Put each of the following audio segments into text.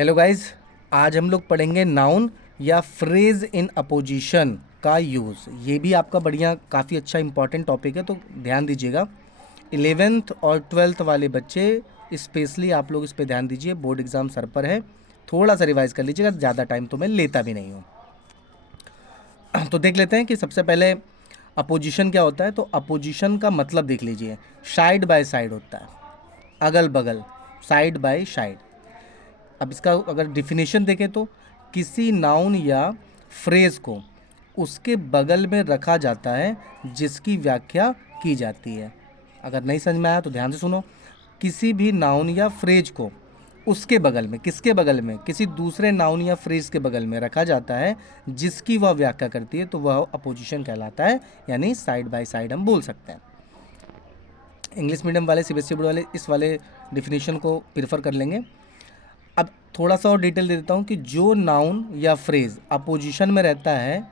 Hello guys, आज हम लोग पढ़ेंगे नाउन या फ्रेज इन अपोजिशन का यूज़। ये भी आपका बढ़िया काफ़ी अच्छा इंपॉर्टेंट टॉपिक है, तो ध्यान दीजिएगा। 11th और 12th वाले बच्चे स्पेशली आप लोग इस पे ध्यान दीजिए। बोर्ड एग्ज़ाम सर पर है, थोड़ा सा रिवाइज कर लीजिएगा, ज़्यादा टाइम तो मैं लेता भी नहीं हूँ। तो देख लेते हैं कि सबसे पहले अपोजिशन क्या होता है। तो अपोजिशन का मतलब देख लीजिए, साइड बाय साइड होता है, अगल बगल, साइड बाय साइड। अब इसका अगर डिफिनेशन देखें तो किसी नाउन या फ्रेज को उसके बगल में रखा जाता है जिसकी व्याख्या की जाती है। अगर नहीं समझ में आया तो ध्यान से सुनो। किसी भी नाउन या फ्रेज को उसके बगल में, किसके बगल में, किसी दूसरे नाउन या फ्रेज के बगल में रखा जाता है जिसकी वह व्याख्या करती है, तो वह अपोजिशन कहलाता है, यानी साइड बाय साइड हम बोल सकते हैं। इंग्लिश मीडियम वाले, सीबीएसई बोर्ड वाले इस वाले डिफिनेशन को प्रीफर कर लेंगे। अब थोड़ा सा और डिटेल दे देता हूँ कि जो नाउन या फ्रेज अपोजिशन में रहता है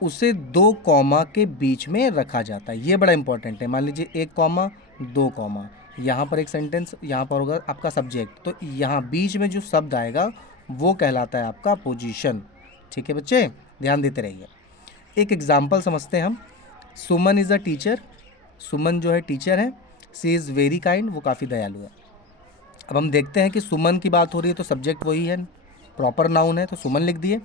उसे दो कॉमा के बीच में रखा जाता है। ये बड़ा इंपॉर्टेंट है। मान लीजिए एक कॉमा, दो कॉमा, यहाँ पर एक सेंटेंस, यहाँ पर होगा आपका सब्जेक्ट, तो यहाँ बीच में जो शब्द आएगा वो कहलाता है आपका अपोजिशन। ठीक है बच्चे, ध्यान देते रहिए। एक एग्जाम्पल समझते हैं हम। सुमन इज़ अ टीचर। सुमन जो है टीचर है। सी इज़ वेरी काइंड, वो काफ़ी दयालु है। अब हम देखते हैं कि सुमन की बात हो रही है तो सब्जेक्ट वही है, प्रॉपर नाउन है, तो सुमन लिख दिए।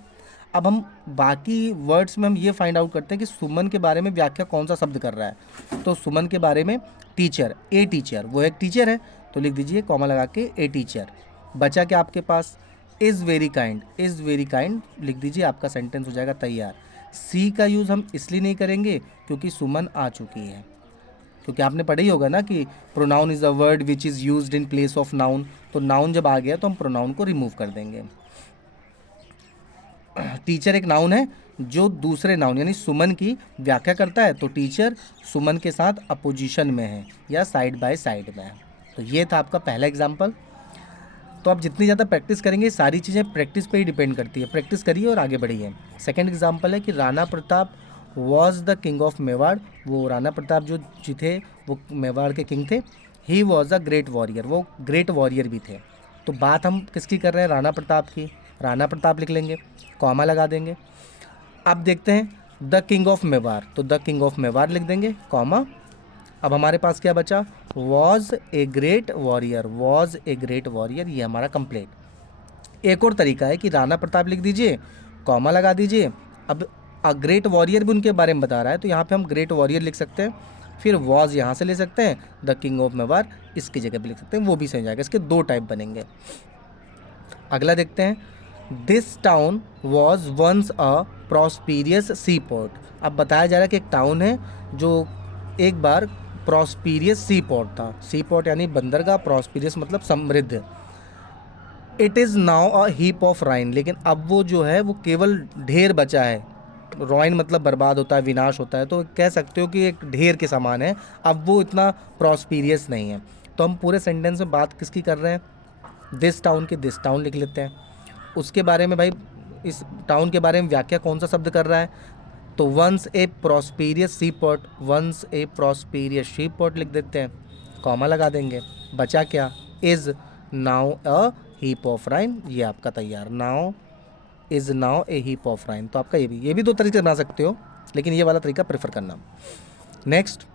अब हम बाकी वर्ड्स में हम ये फाइंड आउट करते हैं कि सुमन के बारे में व्याख्या कौन सा शब्द कर रहा है। तो सुमन के बारे में टीचर, ए टीचर, वो एक टीचर है, तो लिख दीजिए कॉमा लगा के ए टीचर। बचा क्या आपके पास, is very kind, is very kind लिख दीजिए, आपका सेंटेंस हो जाएगा तैयार। सी का यूज़ हम इसलिए नहीं करेंगे क्योंकि सुमन आ चुकी है, क्योंकि आपने पढ़ा ही होगा ना कि pronoun is a word which is used in place of noun. तो नाउन जब आ गया तो हम प्रोनाउन को रिमूव कर देंगे। टीचर एक नाउन है जो दूसरे नाउन यानी सुमन की व्याख्या करता है, तो टीचर सुमन के साथ अपोजिशन में है या साइड बाय साइड में है। तो ये था आपका पहला एग्जाम्पल। तो आप जितनी ज़्यादा प्रैक्टिस करेंगे, सारी चीज़ें प्रैक्टिस पे ही डिपेंड करती है। प्रैक्टिस करिए और आगे बढ़िए। सेकेंड एग्जाम्पल है कि Rana Pratap was the king of Mewar. वो राणा प्रताप जो थे वो मेवाड़ के किंग थे। He was a great warrior, वो ग्रेट वॉरियर भी थे। तो बात हम किसकी कर रहे हैं, राणा प्रताप की। राणा प्रताप लिख लेंगे, कॉमा लगा देंगे। अब देखते हैं द किंग ऑफ मेवाड़, तो द किंग ऑफ मेवाड़ लिख देंगे, कॉमा। अब हमारे पास क्या बचा, was a great warrior, was a great warrior, ये हमारा कंप्लीट। एक और तरीका है कि राणा प्रताप लिख दीजिए, कॉमा लगा दीजिए। अब अ ग्रेट वॉरियर भी उनके बारे में बता रहा है, तो यहाँ पे हम ग्रेट वॉरियर लिख सकते हैं, फिर वॉज यहाँ से ले सकते हैं, द किंग ऑफ मेवाड़ इसकी जगह पे लिख सकते हैं, वो भी सही जाएगा। इसके दो टाइप बनेंगे। अगला देखते हैं, this town was once a prosperous sea port. अब बताया जा रहा है कि एक टाउन है जो एक बार प्रॉस्पीरियस सी पोर्ट था। सी पोर्ट यानी बंदरगाह, प्रॉस्पीरियस मतलब समृद्ध। It is now a heap of ruin, लेकिन अब वो जो है वो केवल ढेर बचा है। रॉइन मतलब बर्बाद होता है, विनाश होता है, तो कह सकते हो कि एक ढेर के समान है, अब वो इतना प्रॉस्पीरियस नहीं है। तो हम पूरे सेंटेंस में बात किसकी कर रहे हैं, दिस टाउन की, दिस टाउन लिख लेते हैं। उसके बारे में भाई, इस टाउन के बारे में व्याख्या कौन सा शब्द कर रहा है, तो once a prosperous sea port, once a prosperous sea port लिख देते हैं, कॉमा लगा देंगे। बचा क्या, is now a heap of ruin, ये आपका तैयार। Now is now a heap of ruin, तो आपका ये भी दो तरीके से बना सकते हो, लेकिन ये वाला तरीका प्रेफर करना। Next,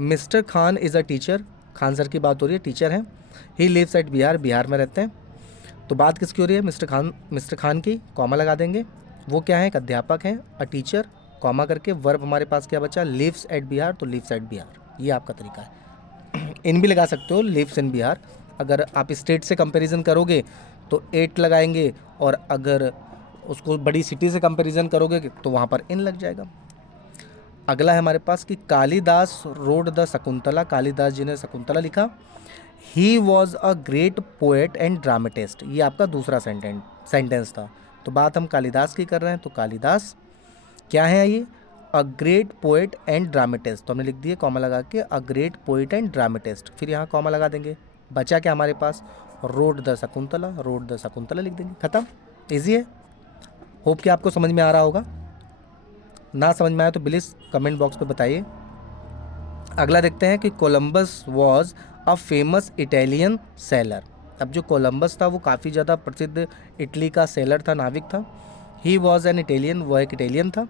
mister Khan is a teacher. Khan sir की बात हो रही है, टीचर हैं। He lives at Bihar, Bihar में रहते हैं। तो बात किसकी हो रही है, मिस्टर खान की, कॉमा लगा देंगे। वो क्या है, एक अध्यापक हैं, अ टीचर, कॉमा करके। वर्ब हमारे पास क्या बचा, लिव्स एट बिहार, तो लिव्स एट बिहार, ये आपका तरीका है। इन भी लगा सकते हो, लिव्स इन बिहार। अगर आप स्टेट से कंपैरिजन करोगे तो 8 लगाएंगे, और अगर उसको बड़ी सिटी से कंपैरिजन करोगे तो वहाँ पर इन लग जाएगा। अगला है हमारे पास कि कालिदास रोड द शकुंतला, कालिदास जी ने शकुंतला लिखा। He was a great poet and dramatist, ये आपका दूसरा सेंटेंस था। तो बात हम कालिदास की कर रहे हैं, तो कालिदास क्या है ये, a great poet and dramatist, तो हमने लिख दिए कॉमा लगा के, a great poet and dramatist, फिर यहाँ कॉमा लगा देंगे। बचा क्या हमारे पास, wrote the Shakuntala, wrote the Shakuntala लिख देंगे, खत्म। ईजी है। होप कि आपको समझ में आ रहा होगा। ना समझ में आया तो प्लीज़ कमेंट बॉक्स पे बताइए। अगला देखते हैं कि Columbus was a famous Italian seller. अब जो कोलंबस था वो काफ़ी ज़्यादा प्रसिद्ध इटली का सेलर था, नाविक था। ही वॉज एन इटालियन, वह एक इटालियन था।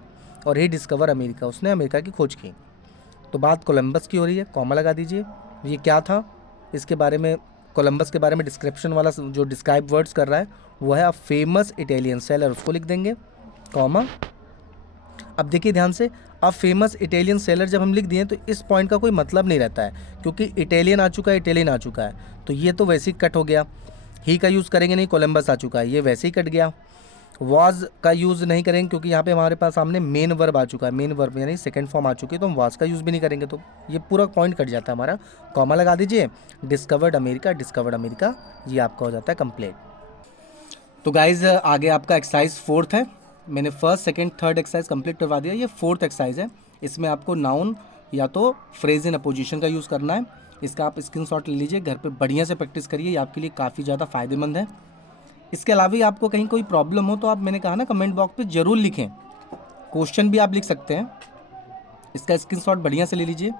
और ही डिस्कवर अमेरिका, उसने अमेरिका की खोज की। तो बात कोलंबस की हो रही है, कॉमा लगा दीजिए। ये क्या था, इसके बारे में, कोलंबस के बारे में डिस्क्रिप्शन वाला जो डिस्क्राइब वर्ड्स कर रहा है वो है अ फेमस इटालियन सेलर, उसको लिख देंगे, कॉमा। अब देखिए ध्यान से, अब फेमस इटालियन सेलर जब हम लिख दिए तो इस पॉइंट का कोई मतलब नहीं रहता है, क्योंकि इटालियन आ चुका है, इटालियन आ चुका है, तो ये तो वैसे ही कट हो गया। ही का यूज़ करेंगे नहीं, कोलंबस आ चुका है, ये वैसे ही कट गया। वाज का यूज़ नहीं करेंगे क्योंकि यहाँ पे हमारे पास सामने मेन वर्ब आ चुका है, मेन वर्ब यानी सेकंड फॉर्म आ चुकी है, तो हम वाज का यूज़ भी नहीं करेंगे, तो ये पूरा पॉइंट कट जाता है हमारा। कॉमा लगा दीजिए, डिस्कवर्ड अमेरिका, डिस्कवर्ड अमेरिका, ये आपका हो जाता है कंप्लीट। तो गाइज आगे आपका एक्सरसाइज 4th है। मैंने first second third exercise complete करवा दिया, ये 4th एक्सरसाइज है। इसमें आपको नाउन या तो फ्रेज इन अपोजिशन का यूज़ करना है। इसका आप स्क्रीनशॉट ले लीजिए, घर पे बढ़िया से प्रैक्टिस करिए, ये आपके लिए काफ़ी ज़्यादा फायदेमंद है। इसके अलावा भी आपको कहीं कोई प्रॉब्लम हो तो आप, मैंने कहा ना, कमेंट बॉक्स पे ज़रूर लिखें, क्वेश्चन भी आप लिख सकते हैं। इसका स्क्रीनशॉट बढ़िया से ले लीजिए।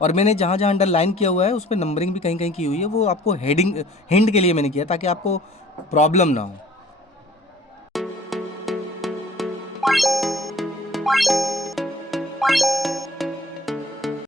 और मैंने जहाँ जहाँ अंडरलाइन किया हुआ है उस पर नंबरिंग भी कहीं कहीं की हुई है, वो आपको हेडिंग हिंट के लिए मैंने किया ताकि आपको प्रॉब्लम ना हो।